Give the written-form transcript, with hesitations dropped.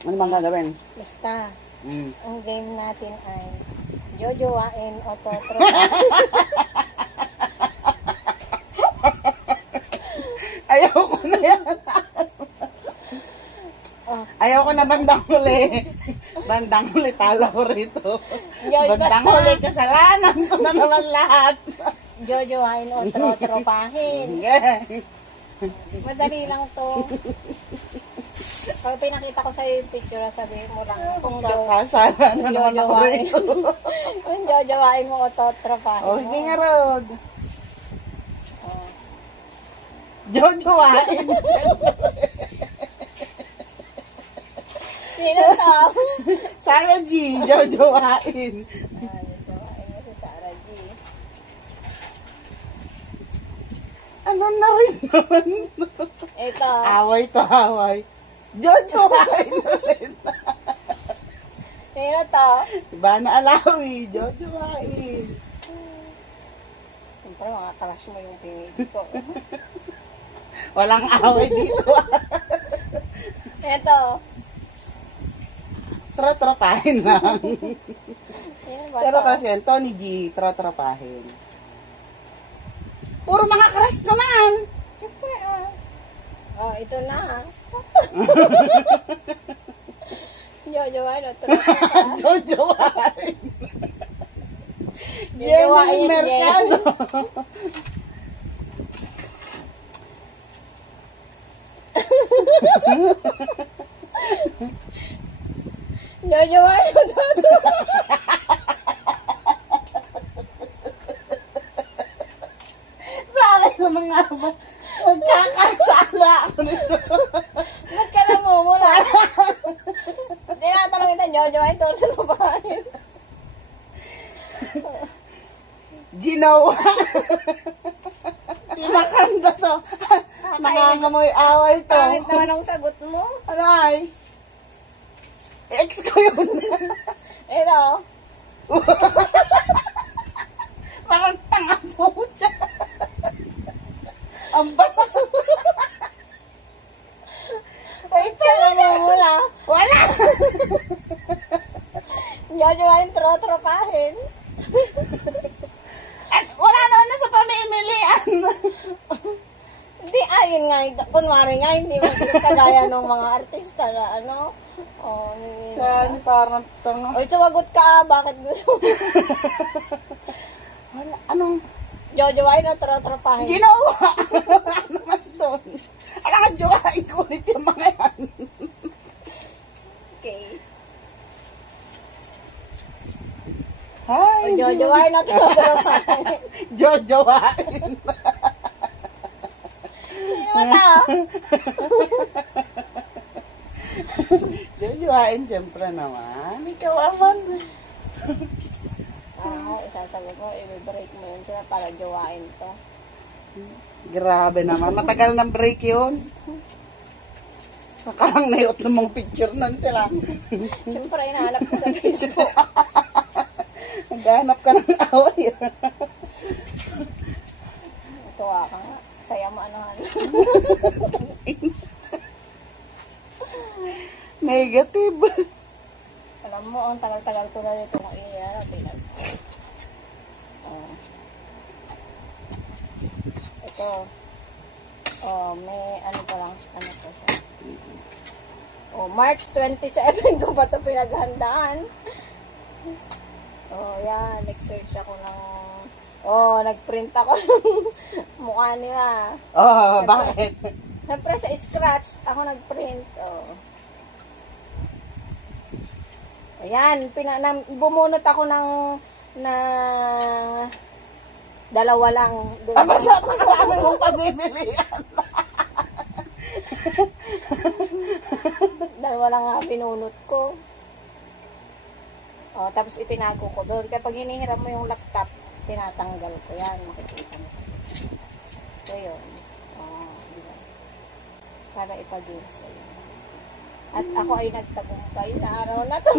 Ano bang gagawin? Basta, Mm. ang game natin ay jojowain o totro. Ayoko na yan. Oh. Ayoko na bandang huli. Bandang huli, talo ko rito. Yoy, Bandang basta. huli, kasalanan ko na naman lahat. Jojowain o trotropahin. Yeah. Madali lang to. Pag pinakita ko sa'yo yung picture, sabihin mo lang kung Kakasala na naman ako jojowain. rito. Kung jojowain mo o trotropahin O, mo. hindi nga Rod. Oh. Jojowain. Sino to? Sarah G. Jojowain. Jojowain mo si Sarah G. Ano na rin naman? Ito. Away to away. Jojowain na rin. Sino to? Iba na alawi. Jojowain. Siyempre, mga crush mo yung pinili ko. Walang away dito. Ito. Trotropahin lang. Sino ba Pero to? kasi yan, Tony G, trotropahin. Puro mga crush naman. Siyempre, oh, ito na. Jojowain o trotropahin. Jojowain. Jenny Jojowain, Mercado. Jojowain o trotropahin. Bakit naman nga ba? Magkakasala ako nito. Ba't ka namumula? Tinatanong kita, jojowain o trotropahin. Ginawa. Imakanda to. Nangangamoy away to. Pangit naman ang sagot mo. Ano ay? Ex ko yun. Ito. Parang tanga mo siya. Ang bata. Ba't ka namumula? Wala. Jojowain trotropahin. At wala naman na sa pamimilian. Hindi, ayun nga, kunwari nga, hindi mo kagaya ng mga artista na ano. Oh, Saan parang tanga. oy, sumagot ka, bakit gusto mo? Wala. Anong? Jojowain o trotropahin? Ginawa. Wala naman doon. Alam ka, jowain ko ulit yung mga yan. Okay. Hi. O, jojowain o trotropahin? Jojowain. Sino to? Jojowain, siyempre naman. Ikaw aman. Isasagot mo, i-break mo yun sila para jowain to. Grabe naman. Matagal ng break yun. Sakarang naiot ng mga picture nun sila. Siyempre, hinahanap ko sa Facebook. Naghanap ka ng away. Tuwa ka nga. Saya mo ano. Negative. Alam mo, ang tagal-tagal ko na nito kung iyan. Oh. Ito. Oh, may ano pa lang. Ano pa siya? Oh, March 27 ko pa ito pinaghandaan. Oh, yan. Nag-search ako ng... Oh, nag-print ako ng mukha nila. Oh, bakit? Siyempre sa scratch, ako nag-print. Oh. Ayan, bumunot ako ng dalawa lang. Marami mong pamimilian. Dalawa lang nga binunot ko. O, tapos itinago ko doon. Kapag hinihiram mo yung laptop, tinatanggal ko yan. Makikita mo. So, yun. O, diba? Para ipag-game sa'yo. At ako ay nagtagumpay sa araw na to.